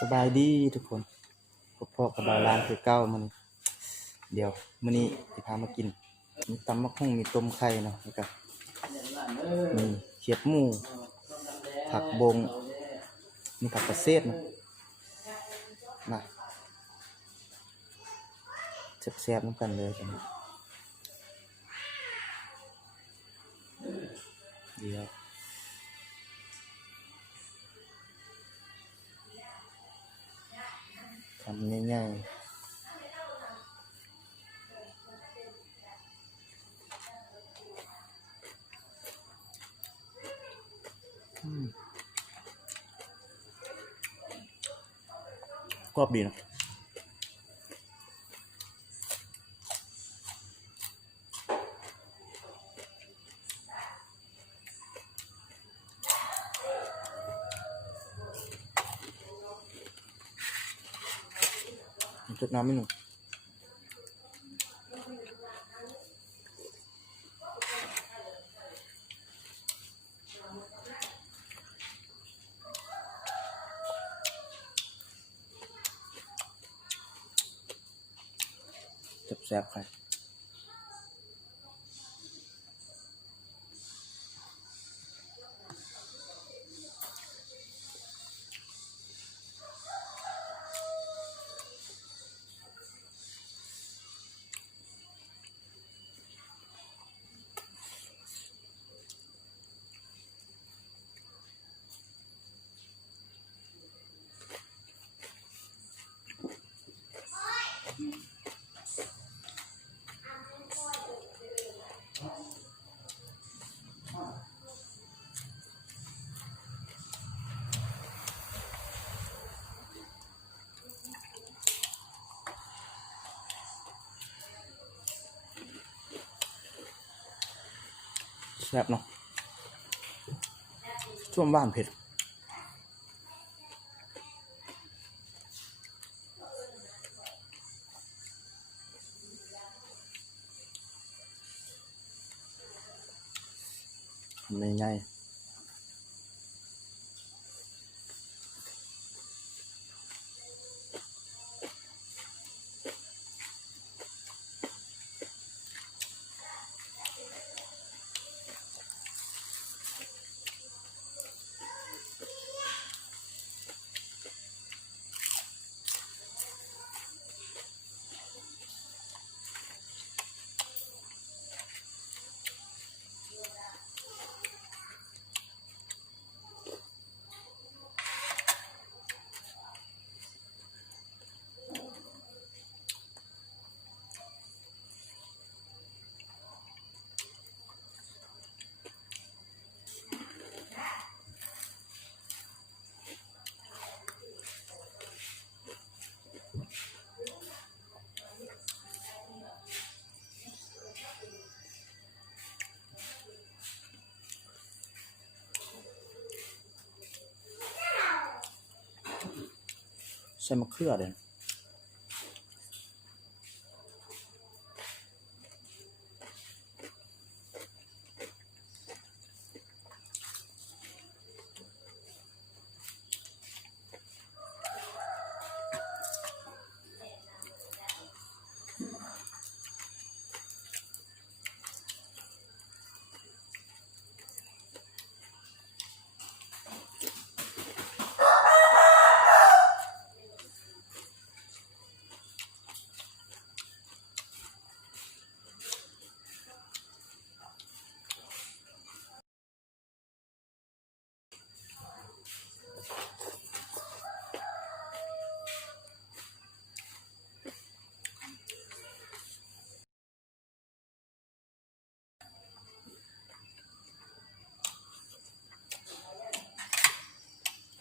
สบายดีทุกคนพ่อกับบาวลานคือเก้ามันเดี๋ยวมื้อนี้จะพามากินมีตำมะฮุ่งมีต้มไข่เนาะแล้วก็มีเขียดหมูผักบงมีผักกระเซ็ดนะมาแซ่บๆน้ำกันเลยกันเดี๋ยวทำง่ายๆกรอบดีนะจุดน้ำไม่หนุ่มแซ่บๆค่ะแซ่บเนาะช่วงบ้านเผ็ดไม่ง่ายใส่มะเขือเลย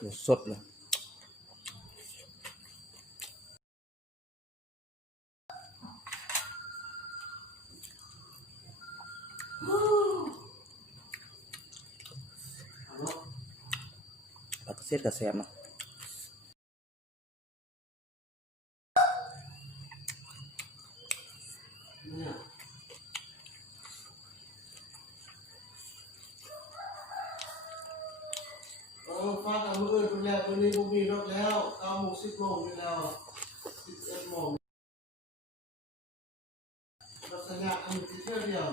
เดี๋ยวสดเลยผักกระเซ็ดกระแซบเนาะฟ้ากับมือดูแลตัวนี้กูมีรถแล้ว 9 โมง 10 โมงไปแล้ว11 โมงรถสัญญาณมีเที่ยวเดียว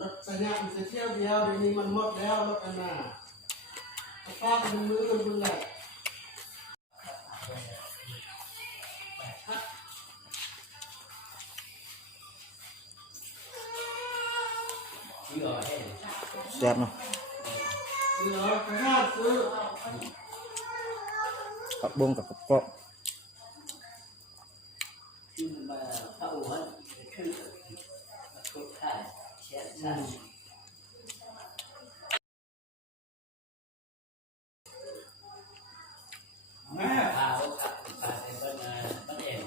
รถสัญญาณมีเที่ยวเดียวเดี๋ยวนี้มันหมดแล้วรถอันน่ะป้าเป็นมือกันมือแหละแซ่บเนาะ เหลือไปห้าซื้อ ผักบงกับกรอบ แม่พาเขาขับพาไปบ้านบ้านเอง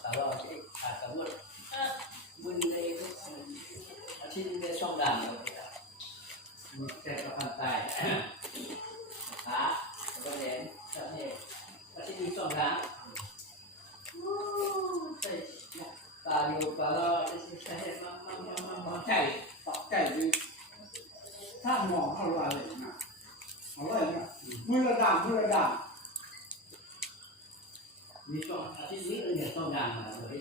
แต่ว่าที่ขาดสมุดมึนเลยอาชีพนี้ช่องดังเลยมึงแต่กระพันตายขาบ้านเองสัตว์เนี่ยอาชีพนี้ช่องดังใช่ตาอยู่ตาเราใช่มาใจปักใจดีถ้าหมอเขาอะไรนะอะไรนะมือระดับมือระดับ มีช่องอาชีพนี้เนี่ยช่องดังมาเลย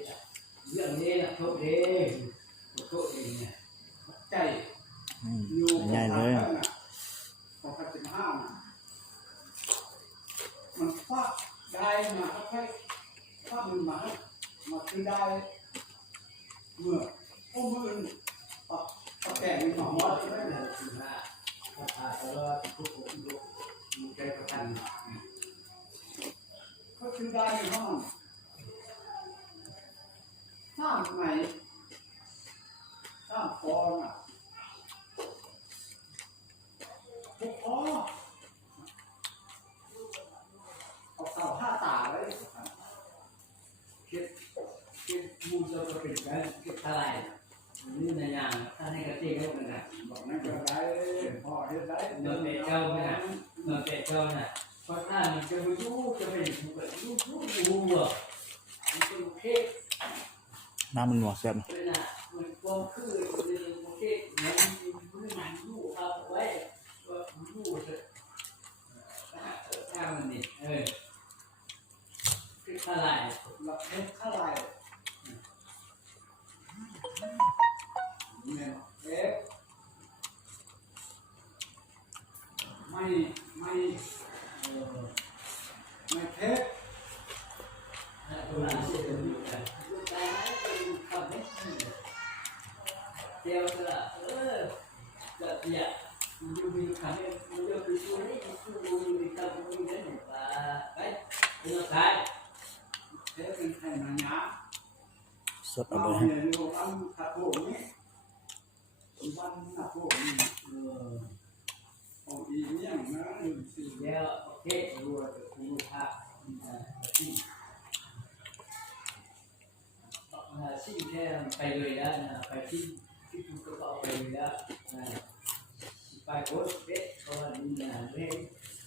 เรื่องนี้นะโชคดีโชคดีเนี่ย ใจ อยู่ใหญ่เลย พอขัดสิบห้ามันฟาดได้มาค่อยฟาดมันมาคือได้เมื่อโอ้มือปะแก่มีหมอมอดได้เลย ถึงว่าพาตลอดทุกคนดูใจกระพัน ก็คือได้ในห้องห้ามไหนห้ามคอน่ะพวกคอเอาเสาห้าตาไว้คิดมูจะเป็นกันคิดอะไรนี่ในอย่างถ้าให้กระเจี๊ยบกันนะ บอกนั่นก็ได้พ่อเฮ็ดได้ เงินเตะเจ้าเนี่ยเงินเตะเจ้าเนี่ยเพราะถ้ามันจะไปยุ่งจะไปยุ่งเหรอมันเป็นโอเค น้ำมันหนัวแซ่บเนาะ เลยนะมันก็คือโอเคเนี่ยมันยุ่งเอาไว้ว่ายุ่งจะถ้ามันนี่คืออะไร หลับเฮ็ดเท่าไหร่เนี่ยเอ๊ะไม่เพชร ตัวนั้นเสียตัวนี้กันแต่เป็นคำไม่เดียวกันละจะเนี่ยอยู่มีคำเนี่ยมันจะคือช่วยให้ช่วยมีคำมีได้หนึ่งไปเป็นอะไร เพชรเป็นใครมาหยา สดเอา เรา เลย เนี่ยอยู่อันขัดโผล่นี่วันขัดโผล่นี่เอาอีเนี่ยนะสิ แล้วโอเครู้ว่าจะรู้ภาพที่แค่ไปเลยแล้วนะไปที่คุณก็เอาไปเลยแล้วไปโพสเฟซเพราะว่านี่นะเรื่อง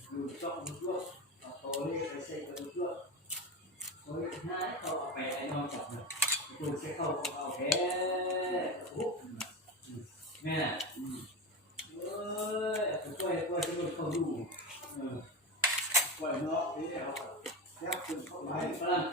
อยู่ช่องมือถือโทรเรียกไปใช้กับมือถือโทรหาเขาเอาไปไอ้นอนจับนะคุณจะเข้าเอาแค่แม่